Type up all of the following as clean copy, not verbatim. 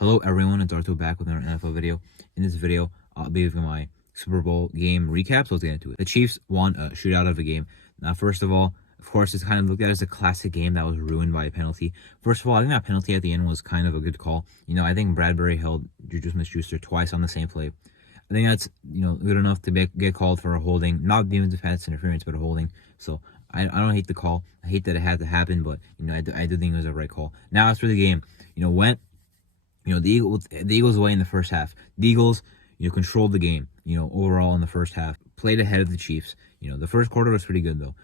Hello everyone, it's Arto back with another NFL video. In this video, I'll be giving my Super Bowl game recap, so let's get into it. The Chiefs won a shootout of a game. Now, first of all, of course, it's kind of looked at as a classic game that was ruined by a penalty. First of all, I think that penalty at the end was kind of a good call. I think Bradbury held Juju Smith-Schuster twice on the same play. I think that's, good enough to get called for a holding, not defensive pass interference, but a holding. So I don't hate the call. I hate that it had to happen, but, I do think it was a right call. Now, as for the game, the Eagles away in the first half. The Eagles, controlled the game, overall in the first half. Played ahead of the Chiefs. The first quarter was pretty good, though,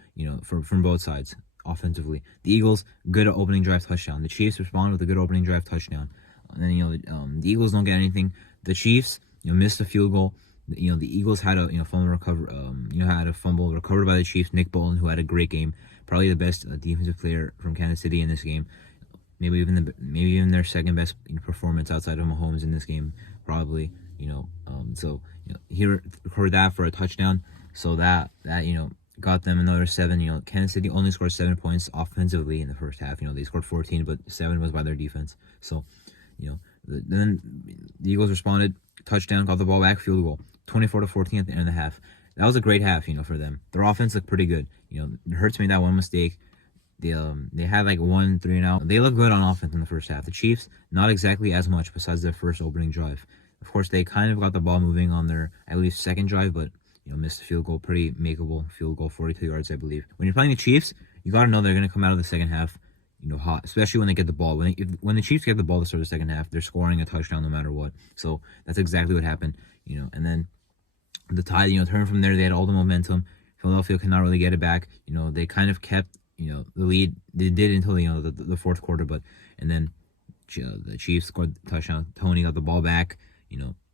from both sides offensively. The Eagles, good opening drive touchdown. The Chiefs responded with a good opening drive touchdown. And then, the Eagles don't get anything. The Chiefs, missed a field goal. The Eagles had a, fumble recover, had a fumble recovered by the Chiefs. Nick Bolton, who had a great game. Probably the best defensive player from Kansas City in this game. Maybe even their second best performance outside of Mahomes in this game, probably. He recorded that for a touchdown, so that got them another 7. Kansas City only scored 7 points offensively in the first half. They scored 14, but 7 was by their defense. So, then the Eagles responded, touchdown, got the ball back, field goal, 24-14 at the end of the half. That was a great half, for them. Their offense looked pretty good. Hurts made that one mistake. They had like 1 3-and-out. They look good on offense in the first half. The Chiefs, not exactly as much besides their first opening drive. Of course, they kind of got the ball moving on their, I believe, second drive, but, missed a field goal, pretty makeable field goal, 42 yards, I believe. When you're playing the Chiefs, you got to know they're going to come out of the second half, hot, especially when they get the ball. When the Chiefs get the ball to start the second half, they're scoring a touchdown no matter what. So that's exactly what happened, and then the Tide, turned from there. They had all the momentum. Philadelphia could not really get it back. They kind of kept the lead. They did until the fourth quarter, and then the Chiefs scored the touchdown. Tony got the ball back,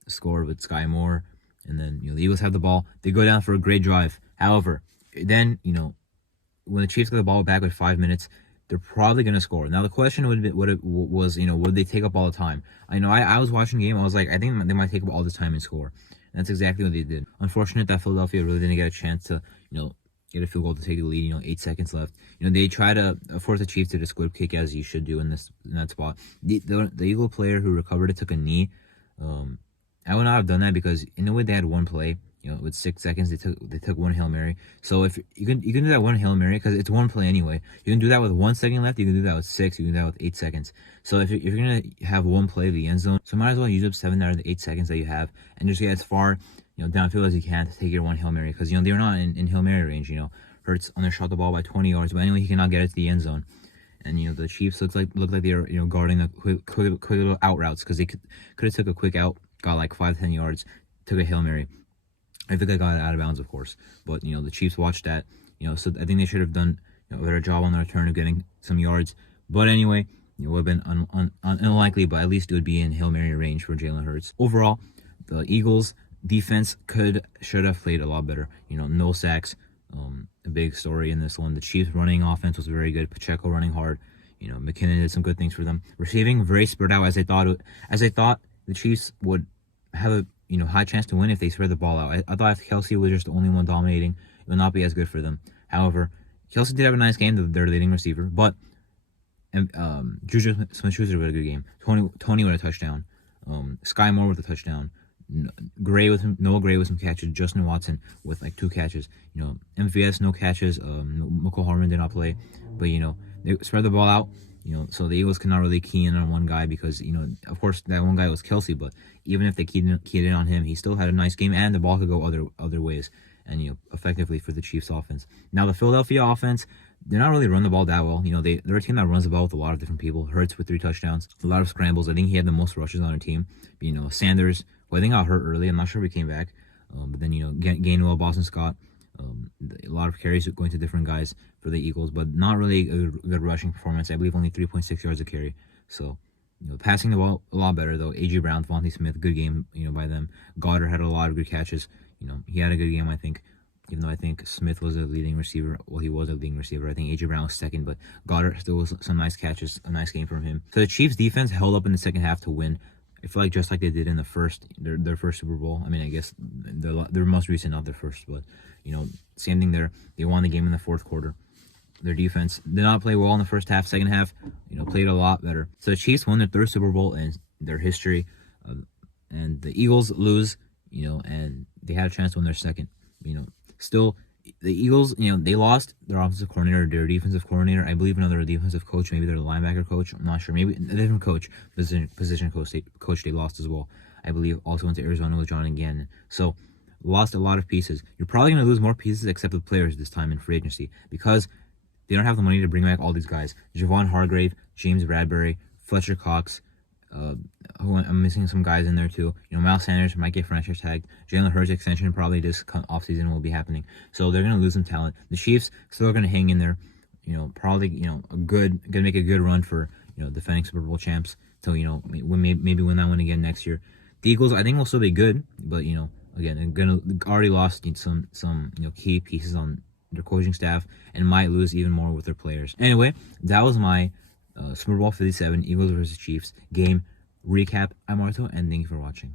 scored with Sky Moore, and then the Eagles have the ball. They go down for a great drive. However, then when the Chiefs get the ball back with 5 minutes, they're probably gonna score. Now the question would they take up all the time? I was watching the game. I was like, I think they might take up all the time and score. And that's exactly what they did. Unfortunate that Philadelphia really didn't get a chance to get a field goal to take the lead. 8 seconds left. They try to force the Chiefs to the squib kick, as you should do in that spot. The Eagle player who recovered it took a knee. I would not have done that because in a way they had one play. With 6 seconds they took one Hail Mary. So if you can do that one Hail Mary because it's one play anyway. You can do that with 1 second left. You can do that with 6. You can do that with 8 seconds. So if you're gonna have one play of the end zone, so might as well use up 7 out of the 8 seconds that you have and just get as far downfield as you can to take your one Hail Mary, because they're not in Hail Mary range. Hurts undershot the ball by 20 yards, but anyway he cannot get it to the end zone. And the Chiefs look like they're guarding the quick little out routes, because they could have took a quick out, got like 5-10 yards, took a Hail Mary. I think I got it out of bounds, of course, but the Chiefs watched that. So I think they should have done a better job on the return of getting some yards. But anyway, it would have been unlikely, but at least it would be in Hail Mary range for Jalen Hurts. Overall, the Eagles defense should have played a lot better. No sacks. A big story in this one. The Chiefs running offense was very good. Pacheco running hard. McKinnon did some good things for them. Receiving very spread out, as I thought the Chiefs would have a high chance to win if they spread the ball out. I thought if Kelsey was just the only one dominating, it would not be as good for them. However, Kelsey did have a nice game, their leading receiver, but Juju Smith-Schuster had a good game. Tony with a touchdown. Sky Moore with a touchdown. Noah Gray with some catches. Justin Watson with like 2 catches. MVS no catches. Mecole Hardman did not play, but they spread the ball out. So the Eagles cannot really key in on one guy because of course that one guy was Kelsey, but even if they keyed in on him, he still had a nice game and the ball could go other ways and effectively for the Chiefs offense. Now the Philadelphia offense, they're not really run the ball that well. They're a team that runs the ball with a lot of different people. Hurts with 3 touchdowns, a lot of scrambles. I think he had the most rushes on their team. Sanders, who I think got hurt early. I'm not sure if he came back. But then Gainwell, Boston Scott, a lot of carries going to different guys for the Eagles, but not really a good rushing performance. I believe only 3.6 yards a carry. So passing the ball a lot better though. A.J. Brown, Devontae Smith, good game by them. Goddard had a lot of good catches. He had a good game, I think. Even though I think Smith was a leading receiver. Well, he was a leading receiver. I think A.J. Brown was second, but Goddard still was some nice catches. A nice game from him. So the Chiefs defense held up in the second half to win. I feel like just like they did in their first Super Bowl. I mean, I guess their most recent, not their first, but same thing there. They won the game in the fourth quarter. Their defense did not play well in the first half. Second half, played a lot better. So the Chiefs won their 3rd Super Bowl in their history. And the Eagles lose, and they had a chance to win their second. Still, the Eagles, they lost their offensive coordinator, their defensive coordinator, I believe another defensive coach, maybe their linebacker coach. I'm not sure. Maybe a different coach, position coach they lost as well. I believe also went to Arizona with John and Gannon. So lost a lot of pieces. You're probably going to lose more pieces except with players this time in free agency because they don't have the money to bring back all these guys. Javon Hargrave, James Bradbury, Fletcher Cox, who I'm missing some guys in there too. Miles Sanders might get franchise tagged. Jalen Hurts extension probably this offseason will be happening. So they're going to lose some talent. The Chiefs still are going to hang in there. Probably, going to make a good run for, defending Super Bowl champs till, maybe win that one again next year. The Eagles, I think, will still be good, but, again, already lost some key pieces on their coaching staff and might lose even more with their players. Anyway, that was my Super Bowl 57 Eagles versus Chiefs game recap. I'm Arto, and thank you for watching.